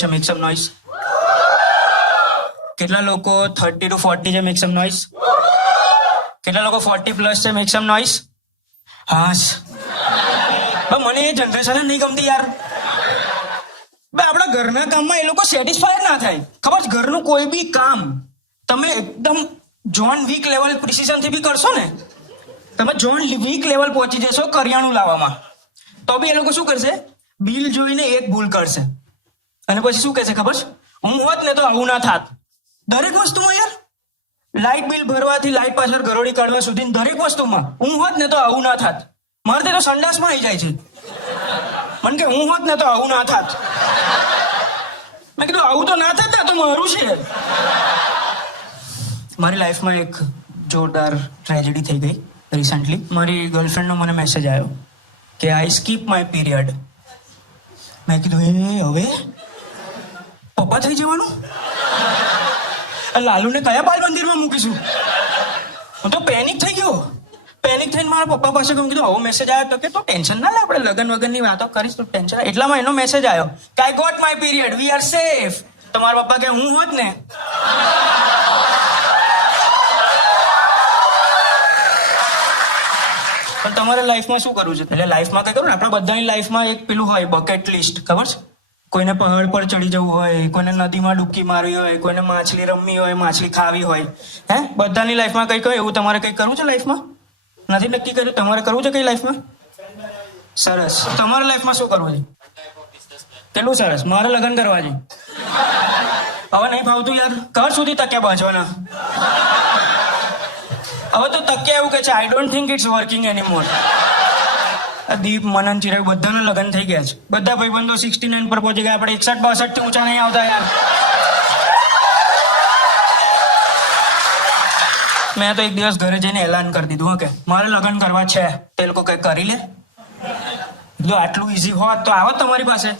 છે મેક સમ નોઈસ? કેટલા લોકો 30 to 40 છે મેક સમ નોઈસ? કેટલા લોકો 40+ છે મેક સમ નોઈસ? હાશ. મને એ જનરેશન નહીં ગમતી યાર. આપણા ઘરના કામમાં એ લોકો સેટિસ્ફાઈડ ના થાય. ખબર છે, ઘરનું કોઈ બી કામ તમે એકદમ જોન વીક લેવલ પ્રિસિઝન થી બી કરશો ને, તમે જોન વીક લેવલ પહોંચી જશો કરિયાણું લાવવામાં, તો બી એ લોકો શું કરશે? બિલ જોઈને એક ભૂલ કરશે અને પછી શું કહેશે ખબર છે? હું હોત ને તો આવું ના થાત. દરેક વસ્તુમાં યાર, લાઇટ બિલ ભરવાથી લાઇટ પાછળ ઘરોડી કાઢવા સુધી દરેક વસ્તુમાં હું હોત ને તો આવું ના થાત. મારે તો સંડાસમાં આવી જાય છે. મને કે હું હોત ને તો આવું ના થાત. મેં કીધું આવું તો ના થાત, તો મારું છે. મારી લાઈફમાં એક જોરદાર ટ્રેજેડી થઈ ગઈ રિસન્ટલી. મારી ગર્લફ્રેન્ડનો મને મેસેજ આવ્યો કે આઈ સ્કીપ માય પીરિયડ. મેં કીધું એ હવે પપ્પા થઈ જવાનું? લાલુને કયા બાલ મંદિરમાં મૂકીશું? હું તો પેનિક થઈ ગયો. પેનિક થઈને મારા પપ્પા પાસે કીધું આવો મેસેજ આવ્યો. તો કે તો ટેન્શન ના લે, આપણે લગન વગનની વાતો કરીશ તો ટેન્શન. એટલામાં એનો મેસેજ આવ્યો કે I got my period, we are safe. તો મારા પપ્પા કે હું હોત ને પણ તમારે લાઈફમાં શું કરવું છે? એટલે લાઈફમાં કઈ કરું ને, આપણા બધાની લાઈફમાં એક પેલું હોય બકેટ લિસ્ટ. ખબર છે? કોઈને પહાડ પર ચડી જવું હોય, કોઈને નદીમાં ડૂબકી મારવી હોય, કોઈને માછલી રમવી હોય, માછલી ખાવી હોય. હે, બધાની લાઈફમાં કઈ કઈ એવું તમારે કઈ કરવું છે લાઈફમાં? નથી નક્કી કર્યું તમારે કરવું છે કઈ લાઈફમાં? સરસ. તમારા લાઈફમાં શું કરવું છે? કેટલું સરસ. મારે લગ્ન કરવા છે. હવે નહીં ફાવતું યાર. કર સુધી તક્યા બાંચવાના. હવે તો તક્યા એવું કે છે I don't think it's working anymore. Deep, Manan, Chirag બધાના લગ્ન થઈ ગયા છે. બધા ભાઈબંધો 69 પર પહોંચી ગયા. આપણે 61-62 થી ઊંચા નહીં આવતા યાર. મેં તો એક દિવસ ઘરે જઈને એલાન કરી દીધું કે મારે લગ્ન કરવા છે. તે લોકો કઈ કરી લે. જો આટલું ઈઝી હોત તો આવત તમારી પાસે.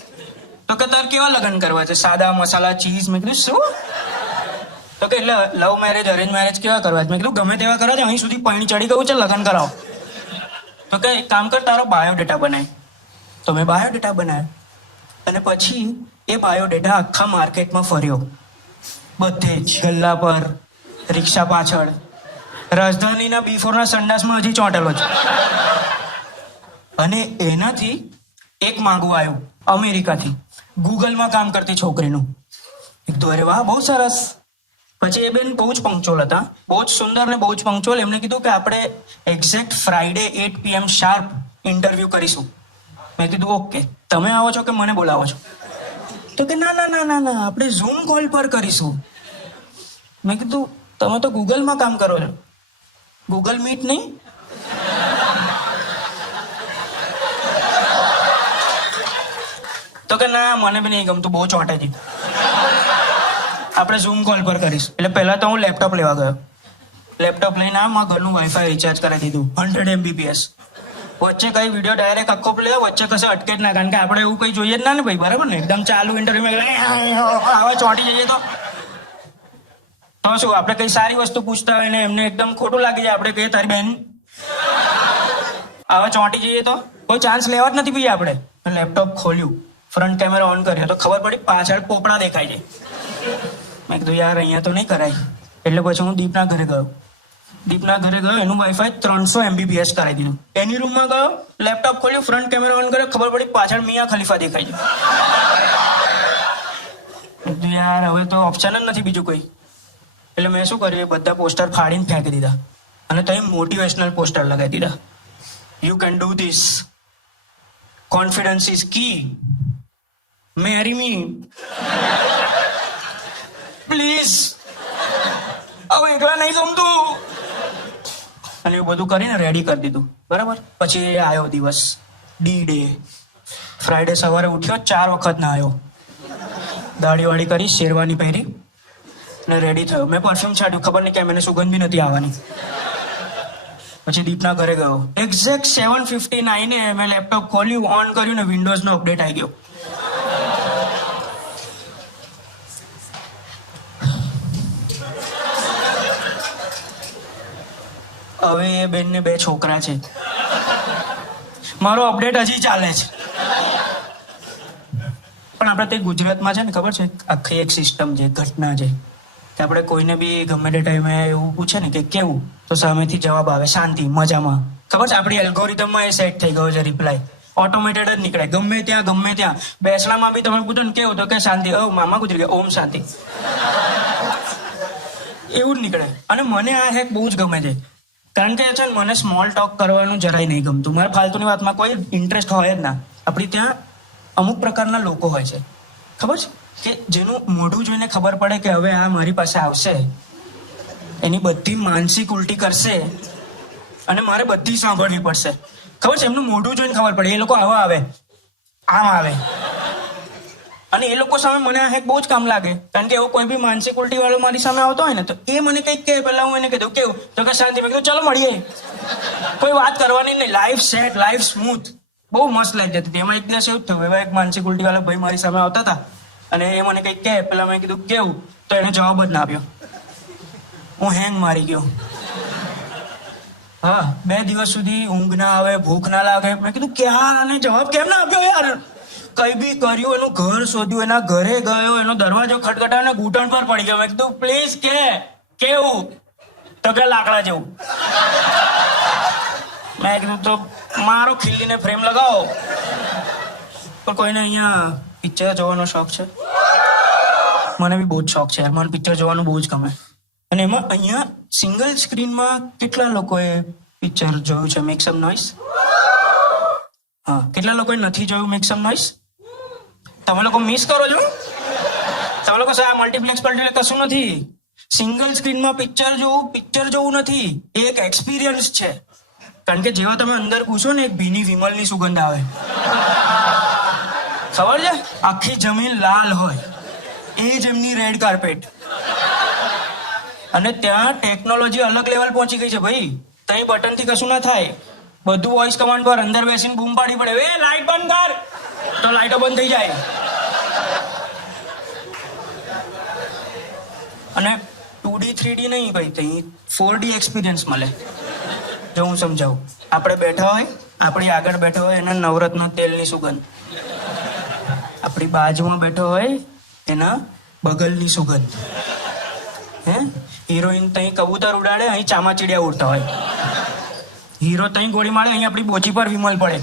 તો કે તાર કેવા લગ્ન કરવા છે? સાદા, મસાલા, ચીઝ. મેં કીધું શું? તો કે એટલે લવ મેરેજ, અરેન્જ મેરેજ કેવા કરવા છે? મેં કીધું ગમે તેવા કરવા છે, અહીં સુધી પાણી ચડી ગયું છે, લગ્ન કરાવો. તો કે એક કામ કર, તારો બાયોડેટા બનાય. તો મેં બાયોડેટા બનાવ્યો અને પછી એ બાયોડેટા આખા માર્કેટમાં ફર્યો. બધે જ, ગલ્લા પર, રિક્ષા પાછળ, રાજધાનીના બિફોરના સંડાસમાં હજી ચોંટેલો છે. અને એનાથી એક માંગવું આવ્યું અમેરિકાથી, ગૂગલમાં કામ કરતી છોકરીનું. એક તો અરે વાહ, બહુ સરસ. પછી એ બેન બહુ જ પંક્ચુઅલ હતા, બહુ જ સુંદર ને બહુ જ પંક્ચુઅલ. એમને કીધું કે આપણે exact Friday 8 PM sharp interview કરીશું. મેં કીધું ઓકે, તમે આવો છો કે મને બોલાવો છો? તો કે ના ના ના ના ના, આપણે ઝૂમ કોલ પર કરીશું. મેં કીધું તમે તો ગૂગલમાં કામ કરો છો, ગૂગલ મીટ નહીં? તો કે ના, મને બી નહીં ગમતું, બહુ ચોંટે છે, આપણે ઝૂમ કોલ પર કરીશ. એટલે પહેલા તો હું લેપટોપ લેવા ગયો. લેપટોપ લઈને મારા ઘરનું વાઈફાઈ રિચાર્જ કરાવી દીધું 100 MBPS. વચ્ચે કઈ વિડીયો ડાયરેક્ટ આખો પ્લે, વચ્ચે કશે અટકે જ ના, કારણ કે આપણે એવું કઈ જોઈએ જ ના ને ભાઈ, બરાબર ને? એકદમ ચાલુ ઇન્ટરવ્યુમાં આવા ચોંટી જઈએ તો શું? આપણે કઈ સારી વસ્તુ પૂછતા હોય ને એમને એકદમ ખોટું લાગી જાય, આપણે કહીએ તારી બેન, આવા ચોંટી જઈએ તો કોઈ ચાન્સ લેવા જ નથી ભાઈ આપણે. લેપટોપ ખોલ્યું, ફ્રન્ટ કેમેરા ઓન કર્યો તો ખબર પડી પાછળ પોપડા દેખાય છે. મેં કીધું યાર અહીંયા તો નહીં કરાય. એટલે પછી હું દીપના ઘરે ગયો. એનું વાઈફાઈ 300 MBPS કરાવી દીધું. એની રૂમમાં ગયો, લેપટોપ ખોલ્યું, ફ્રન્ટ કેમેરા ઓન કર્યો, ખબર પડી પાછળ મિયા ખલીફા દેખાય છે. યાર હવે તો ઓપ્શન જ નથી બીજું કોઈ. એટલે મેં શું કર્યું, એ બધા પોસ્ટર ફાડીને ફેંકી દીધા અને ત્યાં મોટિવેશનલ પોસ્ટર લગાવી દીધા. You can do this, confidence is key, marry me, please, હવે એકલા નહીં ગમતું. અને એવું બધું કરીને રેડી કરી દીધું, બરાબર. પછી એ આવ્યો દિવસ, D-Day. ફ્રાઈડે સવારે ઉઠ્યો, 4 વખત ના આવ્યો, દાઢી વાળી કરી, શેરવાની પહેરી ને રેડી થયો. મેં પરફ્યુમ છાંટ્યું, ખબર નહીં કેમ, એને સુગંધ બી નથી આવવાની. પછી દીપના ઘરે ગયો. એક્ઝેક્ટ 7:59 મેં લેપટોપ ખોલ્યું, ઓન કર્યું ને વિન્ડોઝનો અપડેટ આવી ગયો. હવે એ બેનને 2 છોકરા છે. મારો અપડેટ હજી ચાલે છે, પણ પણ આપણે તે ગુજરાતમાં છે ને ખબર છે આખી એક સિસ્ટમ છે, ઘટના છે કે આપણે કોઈને બી ગમે તે ટાઈમે એવું પૂછે ને કે કેવું, તો સામેથી જવાબ આવે શાંતિ, મજામાં. ખબર છે આપણી એલ્ગોરિધમમાં એ સેટ થઈ ગયો છે, રિપ્લાય ઓટોમેટેડ જ નીકળે ગમે ત્યાં. બેસણામાં બી તમે પૂછો ને કેવું, તો કે શાંતિ. મામા ગુજરી ગયા, ઓમ શાંતિ. એવું જ નીકળે. અને મને આ હેક બહુ જ ગમે છે, કારણ કે છે ને મને સ્મોલ ટોક કરવાનું જરાય નહીં ગમતું. મારે ફાલતુની વાતમાં કોઈ ઇન્ટરેસ્ટ હોય જ ના. આપણી ત્યાં અમુક પ્રકારના લોકો હોય છે, ખબર છે, કે જેનું મોઢું જોઈને ખબર પડે કે હવે આ મારી પાસે આવશે, એની બધી માનસિક ઉલટી કરશે અને મારે બધી સાંભળવી પડશે. ખબર છે, એમનું મોઢું જોઈને ખબર પડે એ લોકો આવા આવે, આમ આવે. અને એ લોકો સામે મને આ હેક બહુ જ કામ લાગે, કારણ કે એવો કોઈ બી માનસિક ઉલટી વાળો મારી સામે આવતો હોય ને, તો એ મને કંઈક કહે, પહેલા હું એને કીધું કેવું, તો કે શાંતિ. મેં કીધું ચલો મળીએ, કોઈ વાત કરવાની નહીં, લાઈફ સેટ, લાઈફ સ્મૂથ. બહુ મસ્ત લાઈફ જતી હતી. એમાં એક દિવસ એવું જ થયું, એવા એક માનસિક ઉલટી વાળા ભાઈ મારી સામે આવતા હતા અને એ મને કંઈક કહે, પેલા મેં કીધું કેવું, તો એને જવાબ જ ના આપ્યો. હું હેંગ મારી ગયો. હા, 2 દિવસ સુધી ઊંઘ ના આવે, ભૂખ ના લાગે. મેં કીધું ક્યાં, આને જવાબ કેમ ના આપ્યો યાર? કઈ બી કર્યું, એનું ઘર શોધ્યું, એના ઘરે ગયો, એનો દરવાજો ખટખટાવ્યો અને ઘૂંટણ પર પડી ગયો. મેં કીધું પ્લીઝ કેવું, તો કે લાકડા જેવું. મેં કીધું તો મારો ખીલીને ફ્રેમ લગાવો. પણ કોઈને અહીંયા પિક્ચર જોવાનો શોખ છે? મને બી બહુ જ શોખ છે, મને પિક્ચર જોવાનું બહુ જ ગમે. અને એમાં અહીંયા સિંગલ સ્ક્રીનમાં કેટલા લોકોએ પિક્ચર જોયું છે? મેક સમ નોઈસ. હા, કેટલા લોકોએ નથી જોયું? મેક સમ નોઈસ. તમે લોકો મિસ કરો છો. તમે લોકો આ મલ્ટીપ્લેક્સ પર કશું નથી. સિંગલ સ્ક્રીનમાં પિક્ચર જોવું નથી, એ એક એક્સપિરિયન્સ છે. કારણ કે જેવા તમે અંદર પૂછો ને, એક ભીની વિમલની સુગંધ આવે. ખબર છે, આખી જમીન લાલ હોય, એ જ એમની રેડ કાર્પેટ. અને ત્યાં ટેકનોલોજી અલગ લેવલ પહોંચી ગઈ છે ભાઈ. ત્યાં બટન થી કશું ના થાય, બધું વોઇસ કમાન્ડ પર. અંદર બેસીને બૂમ પાડી પડે, એ લાઈટ બંધ કર, તો લાઈટો બંધ થઈ જાય. અને 2D 3D નહીં ભાઈ, ત્યાં 4D એક્સપિરિયન્સ મળે. જો હું સમજાવું, આપણે બેઠા હોય, આપણી આગળ બેઠો હોય એના નવરત્ન તેલની સુગંધ, આપણી બાજુમાં બેઠો હોય એના બગલની સુગંધ. હિરોઈન ત્યાં કબૂતર ઉડાડે, અહીં ચામાચીડિયા ઉડતા હોય. હીરો ત્યાં ગોળી મારે, અહીં આપણી બોચી પર વિમલ પડે.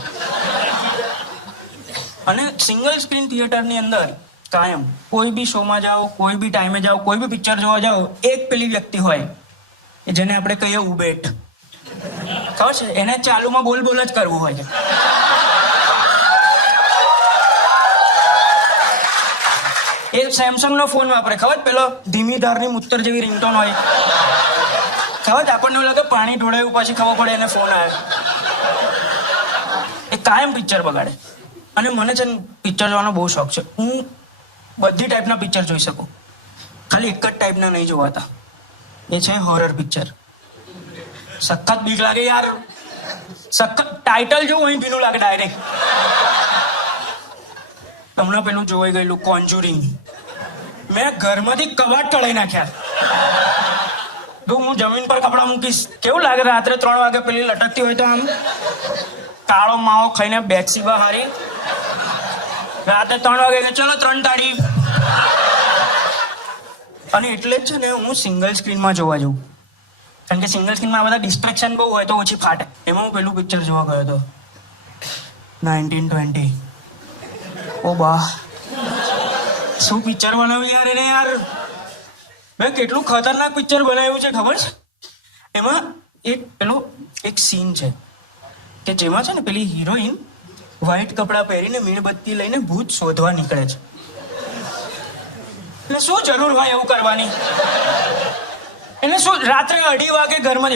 અને સિંગલ સ્ક્રીન થિયેટરની અંદર કાયમ કોઈ બી શોમાં જાઓ, કોઈ બી ટાઈમે જાઓ, કોઈ બી પિક્ચર જોવા જાઓ, એક પેલી વ્યક્તિ હોય જેને આપણે કહીએ ઉબેટ. ખબર છે, એને ચાલુમાં બોલ જ કરવું હોય છે. એ સેમસંગ નો ફોન વાપરે, ખબર પેલો ધીમી ધારની મુત્તર જેવી રિંગટોન હોય. ખબર આપણને એવું લાગે પાણી ઢોળાયું, પછી ખબર પડે એને ફોન આવ્યો. એ કાયમ પિક્ચર બગાડે. અને મને છે ને પિક્ચર જોવાનો બહુ શોખ છે. હું બધી ટાઈપના પિક્ચર જોઈ શકું, ખાલી એક જ ટાઈપના નહીં જોવાતા. એ છે હોરર પિક્ચર. સખત બીક લાગે યાર, સખત. ટાઇટલ જોવું અહીં ભીનું લાગે ડાયરેક્ટ. હમણાં પેલું જોવાઈ ગયેલું કોન્જુરિંગ, મેં ઘરમાંથી કબાટ કઢાઈ નાખ્યા. હું જમીન પર કપડા મૂકીશ, કેવું લાગે રાત્રે 3 વાગે પેલી લટકતી હોય તો આમ કાળો માવો ખાઈને બેસી હારી. રાત્રે 3 વાગે ચલો 3 તાળી. અને એટલે જ છે ને હું સિંગલ સ્ક્રીનમાં જોવા જઉં, કારણ કે સિંગલ સ્ક્રીનમાં આ બધા ડિસ્ટ્રેક્શન બહુ હોય તો ઓછી ફાટે. એમાં હું પેલું પિક્ચર જોવા ગયો હતો 1920. ઓ બા, શું પિક્ચર બનાવ્યું યાર એને યાર. મેં કેટલું ખતરનાક પિક્ચર બનાવ્યું છે ખબર છે. એમાં એક સીન છે કે જેમાં છે ને પેલી હિરોઈન વ્હાઈટ કપડાં પહેરીને મીણબત્તી લઈને ભૂત શોધવા નીકળે છે. એટલે શું જરૂર હોય એવું કરવાની? એને શું રાત્રે 2:30 વાગે ઘરમાં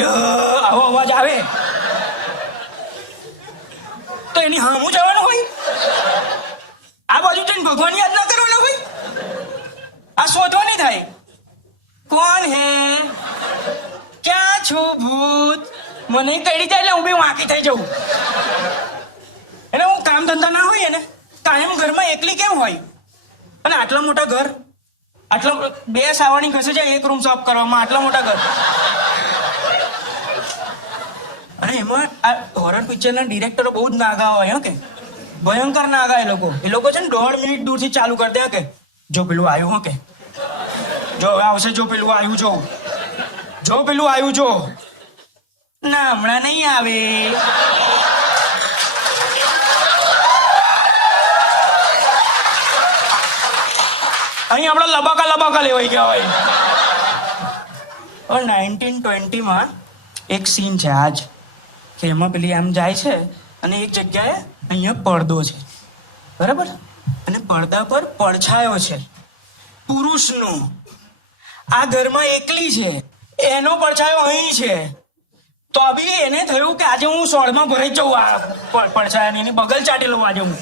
આવો અવાજ આવે તો એની હામું જવાનું હોય? આ બાજુ જઈને ભગવાન યાદ ના કરવાના હોય? આ શોધવાની થાય, કોણ હે, ક્યાં છું ભૂત, મને કડી જાય એટલે હું બી વાંકી થઈ જઉં. એને હું કામ ધંધા ના હોય એને કાયમ ઘરમાં એકલી કેમ હોય? અને આટલા મોટા ઘર, આટલા 2 સાવાણી ઘસે જાય 1 રૂમ સાફ કરવામાં, આટલા મોટા ઘર. અને એમાં આ હોરર પિક્ચરના ડિરેક્ટરો બહુ જ નાગા હોય. કે ભયંકર નાગા એ લોકો છે ને 1.5 મિનિટ દૂરથી ચાલુ કરી દે કે જો પેલું આવ્યું હો કે જો હવે આવશે, જો પેલું આવ્યું, જો પેલું આવ્યું, જો ના હમણાં નહીં આવે. અહીં આપણા લબાકા લેવાઈ ગયા હોય. 1920માં એક સીન છે આજ કે એમાં પેલી આમ જાય છે અને એક જગ્યાએ અહીંયા પડદો છે, બરાબર, અને પડદા પર પડછાયો છે પુરુષનો. આ ઘરમાં એકલી છે, એનો પડછાયો અહીં છે, તો બી એને થયું કે આજે હું સોળમાં ભરાઈ જઉં આ પડછાયાની, એની બગલ ચાટી લઉં આજે હું,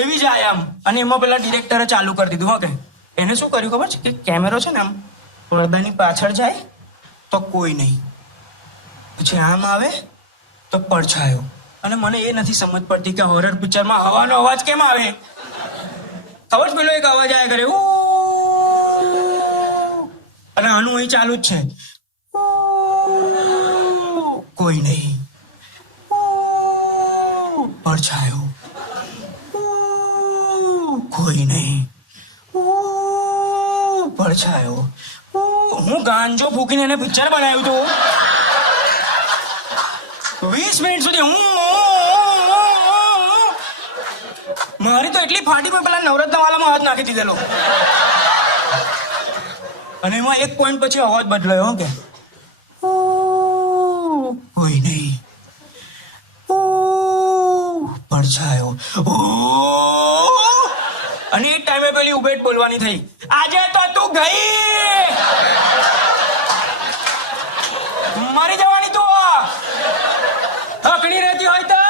એવી જાય આમ. અને એમાં પેલા ડિરેક્ટરે ચાલુ કરી દીધું. હો કે એને શું કર્યું ખબર છે કે કેમેરો છે ને આમ પડદાની પાછળ જાય તો કોઈ નહીં, પછી આમ આવે તો પડછાયો. અને મને એ નથી સમજ પડતી કે હોરર પિક્ચરમાં હવાનો અવાજ કેમ આવે? ખબર પેલો એક અવાજ આવે કરે અને આનું અહીં ચાલુ જ છે, કોઈ નહીં, પડછાયો, કોઈ નહીં, પડછાયો. હું ગાંજો ફૂકીને એને પિક્ચર બનાવ્યું હતું 20 મિનિટ સુધી. મારી તો એટલી ફાટી મેં પેલા નવરત્ન વાળામાં હાથ નાખી દીધેલો. અને એમાં એક પોઈન્ટ પછી અવાજ બદલાયો કે કોઈ નહીં, પડછાયો. અને એ ટાઈમે પેલી ઉભેટ બોલવાની થઈ, આજે તો તું ગઈ, મરી જવાની તું હકડી રહેતી હોય તો.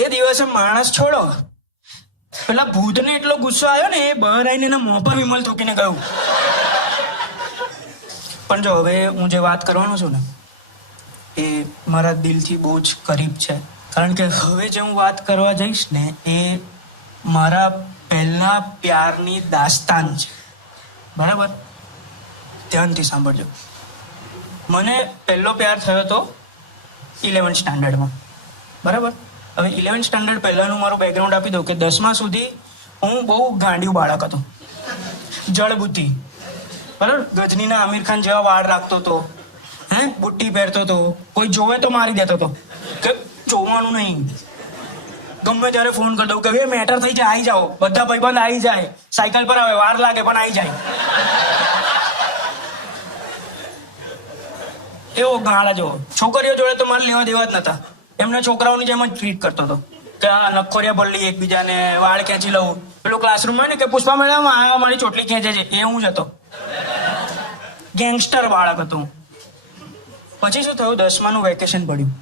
એ દિવસે માણસ છોડો, પેલા ભૂતને એટલો ગુસ્સો આવ્યો ને, એ બહાર આવીને એના મોં પર વિમલ થૂકીને ગયું. પણ જો હવે હું જે વાત કરવાનો છું ને એ મારા દિલથી બહુ જ કરીબ છે, કારણ કે હવે જે હું વાત કરવા જઈશ ને એ મારા પહેલા પ્યારની દાસ્તાન છે, બરાબર? ધ્યાનથી સાંભળજો. મને પહેલો પ્યાર થયો હતો 11th સ્ટાન્ડર્ડમાં, બરાબર? હવે 11th સ્ટાન્ડર્ડ પહેલાનું મારું બેકગ્રાઉન્ડ આપી દઉં કે 10મા સુધી હું બહુ ગાંડિયું બાળક હતો, જળબુદ્ધિ, બરાબર? ગજનીના આમિર ખાન જેવા વાળ રાખતો હતો, બુટ્ટી પહેરતો હતો, કોઈ જોવે તો મારી દેતો હતો કે જોવાનું નહીં. ગમે ત્યારે ફોન કરી દઉં કે ભાઈ મેટર થઈ જાય, આવી જાઓ, બધા ભાઈબંધ આવી જાય, સાયકલ પર આવે, વાર લાગે પણ આવી જાય. એવો ગાળા જેવો. છોકરીઓ જોડે તો મારે લેવા દેવા જ નતા, એમને છોકરાઓની જેમ જ ટ્રીટ કરતો હતો કે આ નખોરિયા ભરલી એકબીજાને, વાળ ખેંચી લઉં. પેલું ક્લાસરૂમ હોય ને કે પુષ્પા મેડમ આ મારી ચોટલી ખેંચે છે, એ હું જ હતો. ગેંગસ્ટર બાળક હતું. પછી શું થયું, 10માનું વેકેશન પડ્યું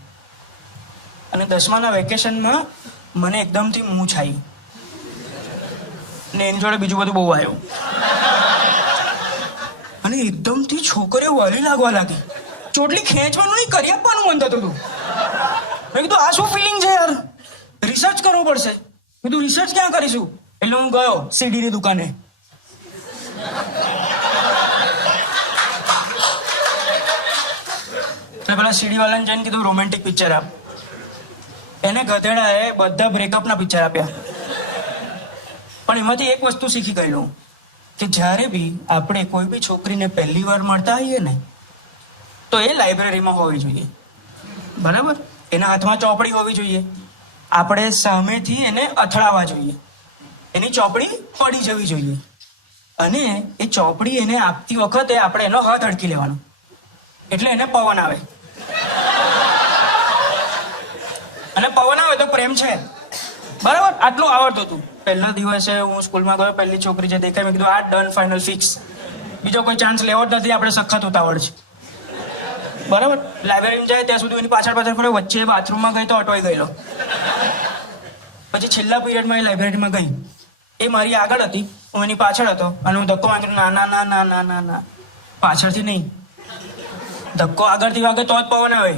અને 10માના વેકેશનમાં મને એકદમથી મૂંછ આવી ને એની જોડે બીજું બધું બહુ આવ્યું અને એકદમથી છોકરીઓ વાલી લાગવા લાગી. ચોટલી ખેંચવાનું નહીં, કરી આપવાનું મન થતું હતું. મેં કીધું આ શું ફિલિંગ છે યાર, રિસર્ચ કરવો પડશે. કીધું રિસર્ચ ક્યાં કરીશું? એટલે હું ગયો સીડીની દુકાને. પેલા સીડી વાળાને જઈને કીધું રોમેન્ટિક પિક્ચર આપ. એને ગધેડાએ બધા બ્રેકઅપના પિક્ચર આપ્યા. પણ એમાંથી એક વસ્તુ શીખી ગયેલું કે જ્યારે બી આપણે કોઈ બી છોકરીને પહેલી વાર મળતા હોઈએ ને તો એ લાઇબ્રેરીમાં હોવી જોઈએ, બરાબર? એના હાથમાં ચોપડી હોવી જોઈએ, આપણે સામેથી એને અથડાવવા જોઈએ, એની ચોપડી પડી જવી જોઈએ અને એ ચોપડી એને આપતી વખતે આપણે એનો હાથ અડકી લેવાનો એટલે એને પવન આવે અને પવન આવે તો પ્રેમ છે, બરાબર? આટલું આવડતું હતું. પહેલા દિવસે હું સ્કૂલમાં ગયો, પહેલી છોકરી જે દેખાય, મેં કીધું આ ડન, ફાઇનલ, ફિક્સ, બીજો કોઈ ચાન્સ લેવો જ નથી, આપણે સખત ઉતાવળ છે, બરાબર? લાઇબ્રેરીમાં જાય ત્યાં સુધી એની પાછળ ફર્યો, વચ્ચે બાથરૂમમાં ગઈ તો અટવાઈ ગયેલો. પછી છેલ્લા પીરિયડમાં એ લાઇબ્રેરીમાં ગઈ, એ મારી આગળ હતી, હું એની પાછળ હતો અને હું ધક્કો માર્યો, ના ના ના ના ના ના ના, પાછળથી નહીં, ધક્કો આગળથી વાગે તો જ પવન આવે.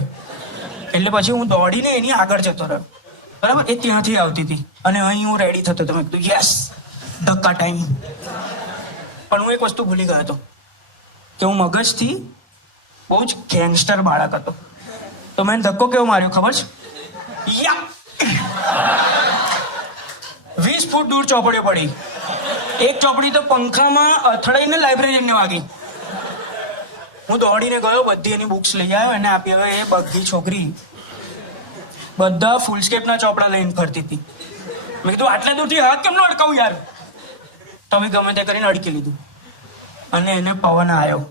એટલે પછી હું દોડીને એની આગળ જતો રહ્યો, બરાબર? એ ત્યાંથી આવતી હતી અને અહીં હું રેડી થતો હતો. મેં કીધું યસ, ધક્કા ટાઈમ. પણ હું એક વસ્તુ ભૂલી ગયો હતો કે હું મગજથી બહુ જ ગેંગસ્ટર બાળક હતો. તો મેં ધક્કો કેવો માર્યો ખબર છે? યા 20 ફૂટ દૂર ચોપડીઓ પડી. એક ચોપડી તો પંખામાં અથડાઈને લાઇબ્રેરીને વાગી. હું દોડીને ગયો, બધી એની બુક્સ લઈ આવ્યો, એને આપી. હવે એ બધી છોકરી બધા ફૂલસ્કેપના ચોપડા લઈને ફરતી હતી. મેં કીધું આટલા દૂરથી હાથ કેમ ન અડકાવું યાર? તમે ગમે તે કરીને અડકી લીધું અને એને પવન આવ્યો.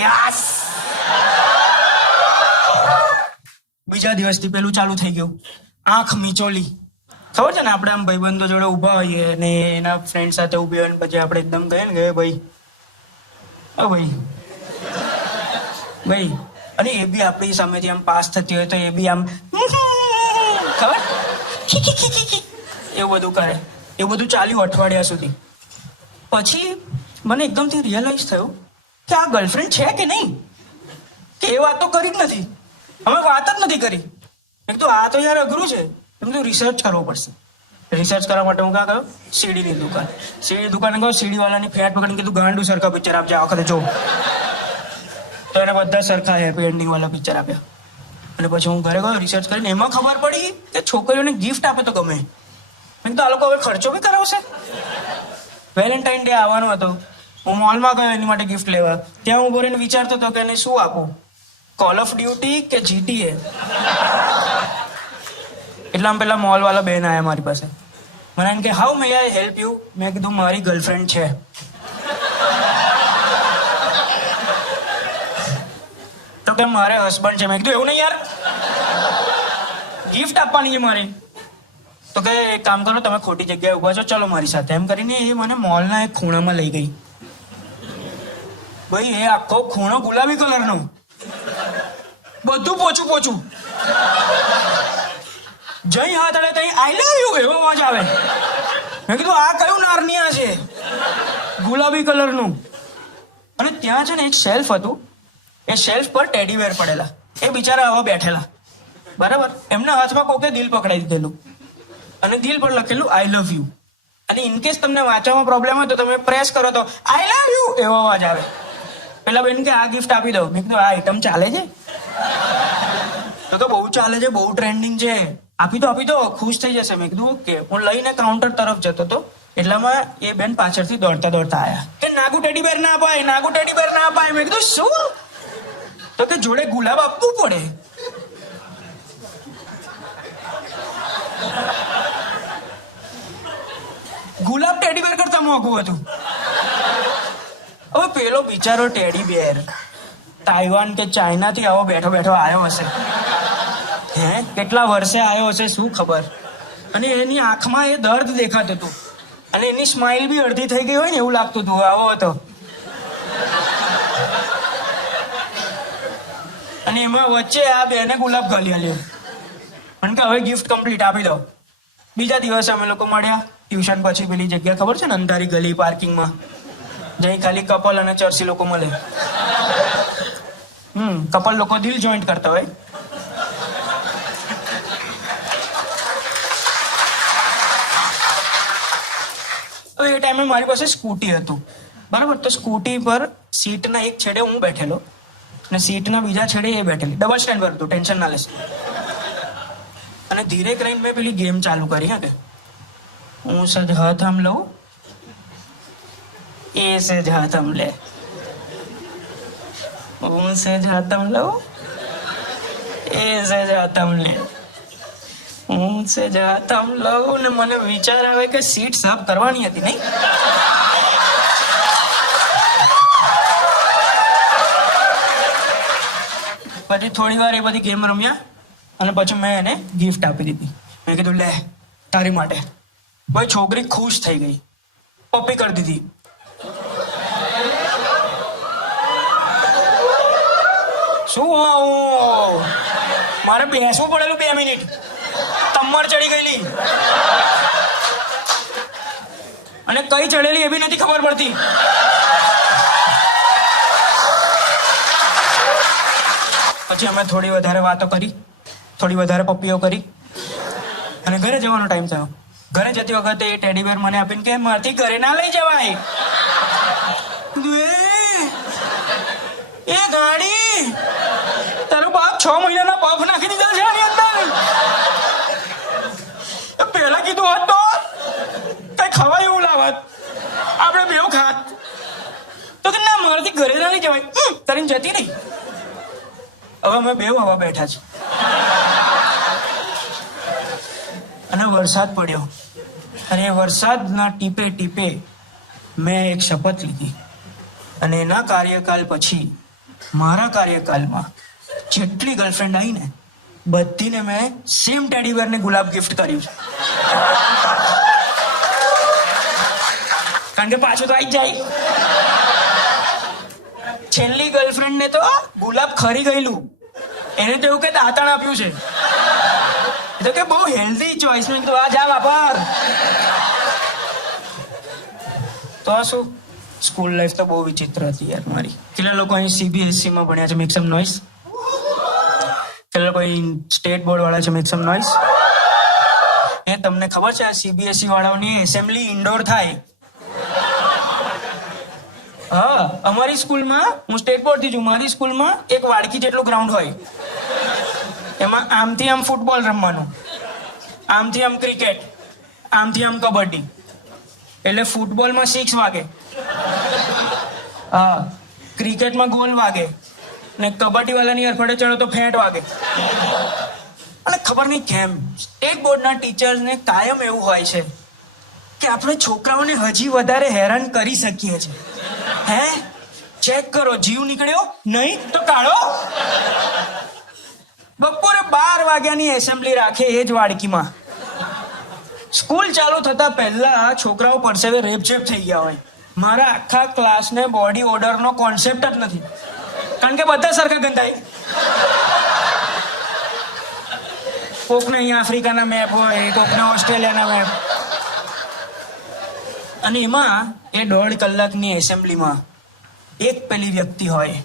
યસ! બીજા દિવસથી પેલું ચાલુ થઈ ગયું, આંખ મીચોલી. ખબર છે ને, આપણે આમ ભાઈબંધો જોડે ઊભા હોઈએ ને એના ફ્રેન્ડ સાથે ઊભી હોય ને પછી આપણે એકદમ કહીએ ને કે ભાઈ ભાઈ, અને એ બી આપણી સામેથી આમ પાસ થતી હોય તો એ બી આમ ખબર એવું બધું કરે. એવું બધું ચાલ્યું અઠવાડિયા સુધી. પછી મને એકદમથી રિયલાઇઝ થયું કે આ ગર્લફ્રેન્ડ છે કે નહીં, કે એ વાત તો કરી જ નથી, અમે વાત જ નથી કરી. મેં કીધું આ તો યાર અઘરું છે. એમ તો રિસર્ચ કરવો પડશે. રિસર્ચ કરવા માટે હું ક્યાં ગયો? સીડીની દુકાને ગયો. સીડીવાળાની ફેટ પકડીને કીધું ગાંડું સરખા પિક્ચર આપજે આ વખતે જો. તો એને બધા સરખા હેપી એન્ડિંગ વાળા પિક્ચર આપ્યા. અને પછી હું ઘરે ગયો રિસર્ચ કરીને. એમાં ખબર પડી કે છોકરીઓને ગિફ્ટ આપે તો ગમે. મેં કીધું આ લોકો હવે ખર્ચો બી કરાવશે. વેલેન્ટાઇન ડે આવવાનો હતો, હું મોલમાં ગયો એની માટે ગિફ્ટ લેવા. ત્યાં હું બોરીને વિચારતો હતો કે એને શું આપું, કોલ ઓફ ડ્યુટી કે GTA. એટલામાં પેલા મોલ વાળા બેન આવ્યા મારી પાસે. મને એમ કે how May I help you? મેં કીધું મારી ગર્લફ્રેન્ડ છે. તો કે મારે હસબન્ડ છે. મેં કીધું એવું નહીં યાર, ગિફ્ટ આપવાની છે મારી. તો કે એક કામ કરો, તમે ખોટી જગ્યાએ ઉભા છો, ચલો મારી સાથે. એમ કરીને એ મને મોલના એક ખૂણામાં લઈ ગઈ. ભાઈ એ આખો ખૂણો ગુલાબી કલરનો, બધું પોચું પોચું. જઈ હાથ અડે તઈ આઈ લવ યુ એવો અવાજ આવે. મેં કીધું આ કયું નાર્નિયા છે ગુલાબી કલરનું? અને ત્યાં છે ને એક શેલ્ફ હતું, એ શેલ્ફ પર ટેડીવેર પડેલા. એ બિચારા આવા બેઠેલા, બરાબર. એમના હાથમાં કોકે દિલ પકડાઈ દીધેલું અને દિલ પર લખેલું આઈ લવ યુ. અને ઇનકેસ તમને વાંચવામાં પ્રોબ્લેમ હોય તો તમે પ્રેસ કરો તો આઈ લવ યુ એવો અવાજ આવે. પેલા બેન કે આ ગિફ્ટ આપી દો. મેં કીધું આ આઈટમ ચાલે છે? તો બહુ ચાલે છે, બહુ ટ્રેન્ડિંગ છે, આપી દો ખુશ થઈ જશે. મેં કીધું ઓકે. હું લઈને કાઉન્ટર તરફ જતો હતો, એટલામાં એ બેન પાછળથી દોડતા આયા કે નાગુ ટેડીબેર ના અપાય, નાગુ ટેડીબેર ના અપાય. મેં કીધું શું? તો કે જોડે ગુલાબ આપવું પડે. ગુલાબ ટેડીબેર કરતા મોંઘું હતું. હવે પેલો બિચારો ટેડીબેર તાઇવાન કે ચાઇના થી આવો બેઠો બેઠો આવ્યો હશે. કેટલા વર્ષે આવ્યો હશે શું ખબર. અને એની આંખમાં એ દર્દ દેખાતું હતું અને એની સ્માઇલ બી અડધી થઈ ગઈ હોય ને એવું લાગતું હતું. આવો હતો અને એમાં વચ્ચે આ બેને ગુલાબ ગાલી આલ્યો. મને કે હવે ગિફ્ટ કમ્પ્લીટ આપી દો. બીજા દિવસે અમે લોકો મળ્યા ટ્યુશન પછી. પેલી જગ્યા ખબર છે ને, અંધારી ગલી પાર્કિંગમાં, જઈ ખાલી કપલ અને ચર્સી લોકો મળે. કપલ લોકો દિલ જોઈન્ટ કરતા હોય. એ ટાઈમે મારી પાસે સ્કૂટી હતું, બરાબર. તો સ્કૂટી પર સીટના એક છેડે હું બેઠેલો અને સીટના બીજા છેડે એ બેઠેલી. ડબલ સ્ટેન્ડ પર હતું, ટેન્શન ના લેશે. અને ધીરે કરીને મેં પેલી ગેમ ચાલુ કરી. કે હું સજ હાથ આમ લઉં, એ સજ હાથ આમ લે, હું સજ હાથ આમ લઉં, એ સજ હાથ આમ લે, હું સજ હાથ આમ લઉં. ને મને વિચાર આવે કે સીટ સાફ કરવાની હતી નહીં. પછી થોડી વાર એ બધી ગેમ રમ્યા અને પછી મેં એને ગિફ્ટ આપી દીધી. મેં કીધું લે તારી માટે. ભાઈ છોકરી ખુશ થઈ ગઈ, પપ્પી કરી દીધી. શું મારે બેસવું પડેલું 2 મિનિટ, તમ્મર ચડી ગયેલી અને કઈ ચડેલી એ બી નથી ખબર પડતી. પછી અમે થોડી વધારે વાતો કરી, થોડી વધારે પપ્પીઓ કરી અને ઘરે જવાનો ટાઈમ થયો. ઘરે જતી વખતે એ ટેડીબેર મને આપીને કે મારથી ઘરે ના લઈ જવાય. એ ગાડી તારો બાપ 6 મહિનાના પફ નાખી દીધા છે આની અંદર. પહેલા કીધું હોત તો કઈ ખવાય એવું લાવત, આપણે બેવ ખાત. તો કે ના, મારાથી ઘરે ના લઈ જવાય, તરીને જતી નહીં. હવે અમે બેવ હવા બેઠા છે અને વરસાદ પડ્યો, અને વરસાદના ટીપે ટીપે મેં એક શપથ લીધી, અને એના કાર્યકાલ પછી મારા કાર્યકાલમાં જેટલી ગર્લફ્રેન્ડ આવી ને બધીને મેં સેમ ટેડીબેર ને ગુલાબ ગિફ્ટ કર્યું છે. કારણ કે પાછું તો આવી જ જાય. છેલ્લી ગર્લફ્રેન્ડ ને તો ગુલાબ ખરી ગયેલું, એને તો એવું કે દાંતણ આપ્યું છે. એ તો કે બહુ હેલ્ધી ચોઈસ. મેં કીધું આ જા વાપર. તો શું સ્કૂલ લાઈફ તો બહુ વિચિત્ર હતી યાર મારી. કેટલા લોકો અહીં CBSE માં ભણ્યા છે? મેક સમ નોઈસ. કેટલા લોકો અહીં સ્ટેટ બોર્ડ વાળા છે? મેક સમ નોઈસ. એ તમને ખબર છે CBSE વાળાઓની એસેમ્બલી ઇન્ડોર થાય? હા, અમારી સ્કૂલમાં, હું સ્ટેટ બોર્ડ થી છું, મારી સ્કૂલમાં એક વાડકી જેટલું ગ્રાઉન્ડ હોય. એમાં આમથી આમ ફૂટબોલ રમવાનું, આમથી આમ ક્રિકેટ, આમથી આમ કબડ્ડી. એટલે ફૂટબોલમાં 6 વાગે, હા, ક્રિકેટમાં ગોલ વાગે, ને કબડ્ડી વાળાની અરફડે ચડો તો ફેંટ વાગે. અને ખબર નહીં કેમ સ્ટેટ બોર્ડના ટીચર્સને કાયમ એવું હોય છે કે આપણે છોકરાઓને હજી વધારે હેરાન કરી શકીએ છીએ. હે, ચેક કરો, જીવ નીકળ્યો નહીં તો કાઢો. બપોરે 12 વાગ્યાની એસેમ્બલી રાખે એ જ વાડકીમાં. સ્કૂલ ચાલુ થતા પહેલા છોકરાઓ પરસેવે રેપઝેપ થઈ ગયા હોય. મારા આખા ક્લાસને બોડી ઓર્ડરનો કોન્સેપ્ટ જ નથી, કારણ કે બધા સરખા ગંધાય. કોકને અહીંયા આફ્રિકાના મેપ હોય, કોકને ઓસ્ટ્રેલિયાના મેપ. અને એમાં એ 1.5 કલાકની એસેમ્બલીમાં એક પેલી વ્યક્તિ હોય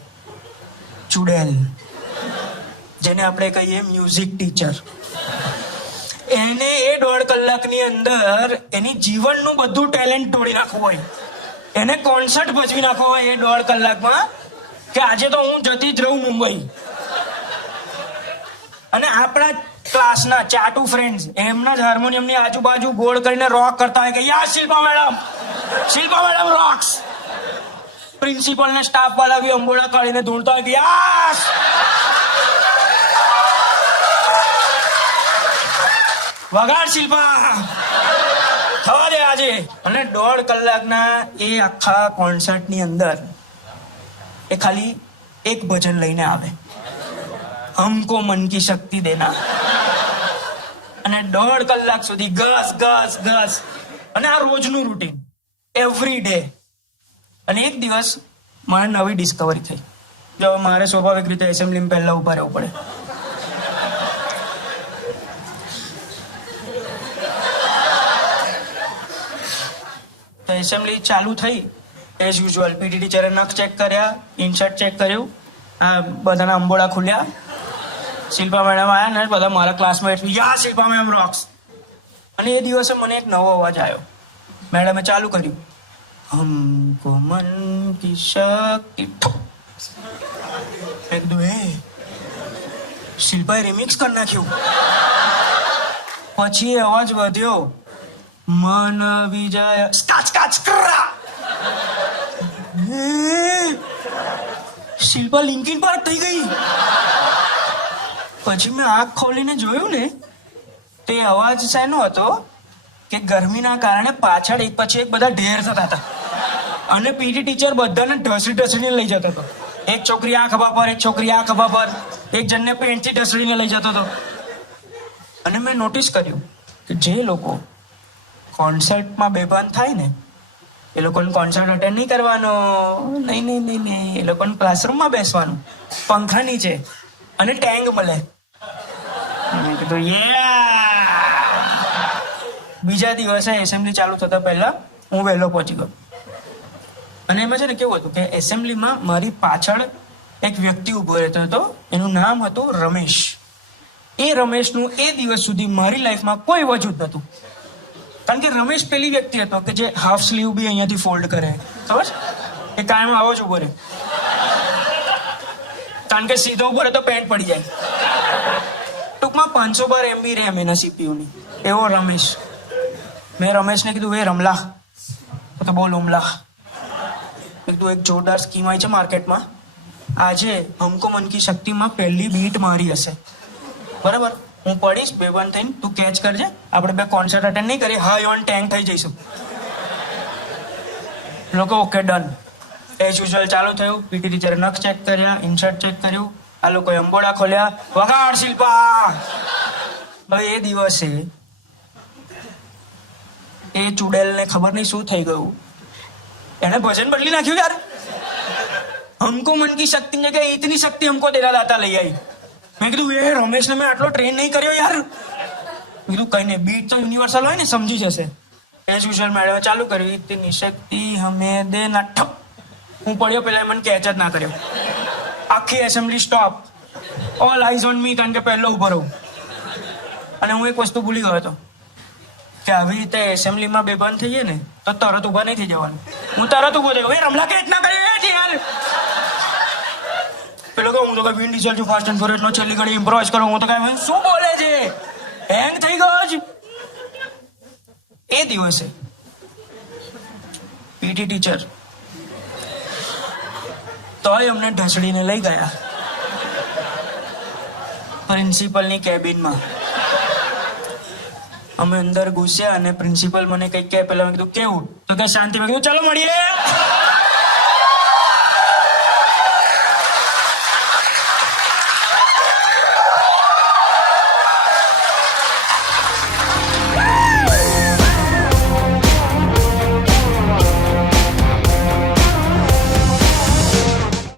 ચુડેલ, જેને આપણે કહીએ મ્યુઝિક ટીચર. એને એ 1.5 કલાકની અંદર એની જીવનનું બધું ટેલેન્ટ તોડી નાખવું હોય, એને કોન્સર્ટ ભજવી નાખવો હોય એ 1.5 કલાકમાં, કે આજે તો હું જતી જ રહું મુંબઈ. અને આપણા ક્લાસના ચાટુ ફ્રેન્ડ્સ એમના જ હાર્મોનિયમની આજુબાજુ ગોળ કરીને રોક કરતા હોય કે યા શિલ્પા મેડમ રોક્સ. પ્રિન્સિપલ ને સ્ટાફ વાળા બી અંબોડા કાઢીને ધૂળતા હોય કે યસ. વગાડ શિલ્પા, થવા દે આજે. અને 1.5 કલાકના એ આખા કોન્સર્ટની અંદર એ ખાલી એક ભજન લઈને આવે, હમકો મન કી શક્તિ દેના. અને 1.5 કલાક સુધી ગસ ગસ ગસ. અને આ રોજનું રૂટીન, એવરી ડે. અને એક દિવસ મને નવી ડિસ્કવરી થઈ. જો મારે સ્વાભાવિક રીતે એસેમ્બલીમાં પહેલા ઉભા રહેવું પડે. તો એસેમ્બલી ચાલુ થઈ એઝ યુઝ્યુઅલ. પીટી ટીચરે નખ ચેક કર્યા, ઇન્સર્ટ ચેક કર્યું, આ બધાના અંબોડા ખુલ્યા. શિલ્પા મેડમ આવ્યા ને બધા મારા ક્લાસમેટ યા શિલ્પા મેમ રોક્સ. અને એ દિવસે મને એક નવો અવાજ આવ્યો. મેડમે ચાલુ કર્યું, હમકો મન કી શક્તિ. એકદમ એ શિલ્પાએ રિમિક્સ કરી નાખ્યું. પછી એ અવાજ વધ્યો, મન વિજય સ્કાચ કાચ કરા. શિલ્પા લિંકિન પાર્ક થઈ ગઈ. પછી મેં આંખ ખોલીને જોયું ને તે અવાજ શેનો હતો કે ગરમીના કારણે પાછળ એક પછી એક બધા ઢેર થતા હતા. અને પીટી ટીચર બધાને ઢસડીને લઈ જતો હતો. એક છોકરી આ ખભા પર, એક છોકરી આ ખભા પર, એક જણને પેન્ટથી ઢસડીને લઈ જતો હતો. અને મેં નોટિસ કર્યું કે જે લોકો કોન્સર્ટમાં બેભાન થાય ને એ લોકોને કોન્સર્ટ અટેન્ડ નહીં કરવાનો. નહીં, એ લોકોને ક્લાસરૂમમાં બેસવાનું, પંખા નીચે, અને ટેંગ મળે. મેં કીધું બીજા દિવસે એસેમ્બલી ચાલુ થતા પહેલા હું વહેલો પહોંચી ગયો. અને એમાં છે ને કેવું હતું કે એસેમ્બલીમાં મારી પાછળ એક વ્યક્તિ ઉભો રહેતો હતો. એનું નામ હતું રમેશ. એ રમેશનું એ દિવસ સુધી મારી લાઈફમાં કોઈ વજૂદ નહોતું. કારણ કે રમેશ પેલી વ્યક્તિ હતો કે જે હાફ સ્લીવ બી અહીંયાથી ફોલ્ડ કરે, ખબર છે? એ કાયમ આવો જ ઉભો રહે. કારણ કે સીધો ઉપર તો પેન્ટ પડી જાય. ટૂંકમાં 512 MB રેમ એના CPU ની. એવો રમેશ. મેં રમેશને કીધું એ રમલા તો બોલ ઉમલા. મેં કીધું એક જોરદાર સ્કીમ આવી છે માર્કેટમાં. આજે હમકો મન કી શક્તિમાં પહેલી બીટ મારી હશે, બરાબર? હું પડીશ બેભાન થઈને, તું કેચ કરજે, આપણે બે કોન્સર્ટ અટેન્ડ નહીં કરીએ, હાઈ ઓન ટેન્ક થઈ જઈશું. લોકો ઓકે ડન. એઝ યુઝ્યુઅલ ચાલુ થયું. પીટી ટીચરે નખ ચેક કર્યા, ઇન્સર્ટ ચેક કર્યું, આ લોકોએ અંબોડા ખોલ્યા, વગાડ શિલ્પા. હવે એ દિવસે એ ચુડેલને ખબર નહીં શું થઈ ગયું, એને ભજન બદલી નાખ્યું યાર. હમકો મન કી શક્તિ ને કે ઇતની શક્તિ હમકો તેરા દાતા લઈ આવી. મેં કીધું એ રમેશને મેં આટલો ટ્રેન નહીં કર્યો યાર. મેં કીધું કઈ નહીં, બીટ તો યુનિવર્સલ હોય ને, સમજી જશે. એઝ યુઝ્યુઅલ મેડમે ચાલુ કર્યું, ઇતની શક્તિ હમે દે ના ઠપ. હું પડ્યો, પેલા મને કેચ જ ના કર્યો. આખી assembly stop, all eyes on me, કારણ કે પહેલો ઉભો રહું. અને હું એક વસ્તુ ભૂલી ગયો હતો કે આવી રીતે એસેમ્બલીમાં બેભાન થઈએ ને તો તરત ઉભા નહીં થઈ જવાનું. હું તરત ઉભો થયો, એ રમલા કેચ ના કર્યો યાર. પેલો કહું હું તો કઈ વિન્ડ ડીઝલ છું, ફાસ્ટ એન્ડ ફ્યુરિયસ નો છેલ્લી ઘડી ઇમ્પ્રોવાઇઝ કરું. હું તો કઈ શું બોલે છે, હેંગ થઈ ગયો જ. એ દિવસે પીટી ટીચર તોય અમને ઢસડીને લઈ ગયા પ્રિન્સિપલની કેબિનમાં. અમે અંદર ઘૂસ્યા અને પ્રિન્સિપલ મને કંઈક કહે, પેલા મેં કીધું કેવું, તો કે શાંતિ. મેં કીધું ચાલો મળીએ.